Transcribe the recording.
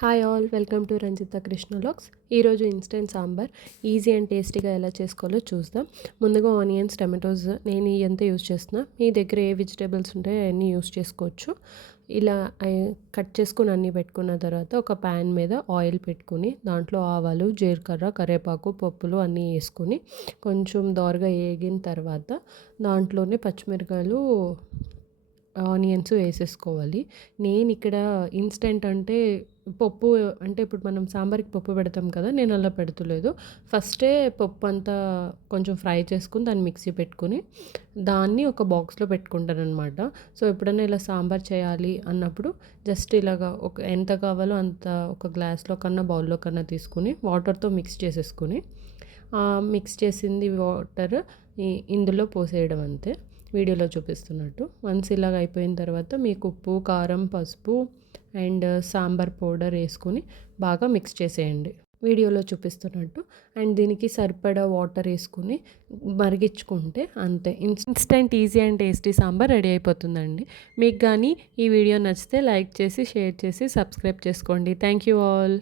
Hi all, welcome to Ranjitha Krishna vlogs. ఈరోజు instant sambar easy and టేస్టీగా ఎలా చేసుకోవాలో చూద్దాం. ముందుగా ఆనియన్స్, టమాటోస్ నేను ఎంత యూస్ చేస్తున్నా, మీ దగ్గర ఏ వెజిటేబుల్స్ ఉంటాయో అవన్నీ యూస్ చేసుకోవచ్చు. ఇలా కట్ చేసుకుని అన్నీ పెట్టుకున్న తర్వాత ఒక ప్యాన్ మీద ఆయిల్ పెట్టుకుని దాంట్లో ఆవాలు, జీలకర్ర, కరివేపాకు, పప్పులు అన్నీ వేసుకొని కొంచెం దోరగా వేగిన తర్వాత దాంట్లోనే పచ్చిమిరకాయలు, ఆనియన్స్ వేసేసుకోవాలి. నేను ఇక్కడ ఇన్స్టెంట్ అంటే పప్పు అంటే ఇప్పుడు మనం సాంబార్కి పప్పు పెడతాం కదా, నేను అలా పెడతలేదు. ఫస్టే పప్పు అంతా కొంచెం ఫ్రై చేసుకుని దాన్ని మిక్సీ పెట్టుకుని దాన్ని ఒక బాక్స్లో పెట్టుకుంటాను అనమాట. సో ఎప్పుడైనా ఇలా సాంబార్ చేయాలి అన్నప్పుడు జస్ట్ ఇలాగా ఒక ఎంత కావాలో అంత ఒక గ్లాస్లో కన్నా బౌల్లో కన్నా తీసుకుని వాటర్తో మిక్స్ చేసేసుకుని మిక్స్ చేసింది వాటర్ ఇందులో పోసేయడం అంతే, వీడియోలో చూపిస్తున్నట్టు. వన్స్ ఇలాగ అయిపోయిన తర్వాత మీకు ఉప్పు, కారం, పసుపు అండ్ సాంబార్ పౌడర్ వేసుకొని బాగా మిక్స్ చేసేయండి వీడియోలో చూపిస్తున్నట్టు. అండ్ దీనికి సరిపడా వాటర్ వేసుకుని మరిగించుకుంటే అంతే, instant easy and tasty sambar ready అయిపోతుందండి. మీకు కానీ ఈ వీడియో నచ్చితే లైక్ చేసి, షేర్ చేసి, సబ్స్క్రైబ్ చేసుకోండి. Thank you all.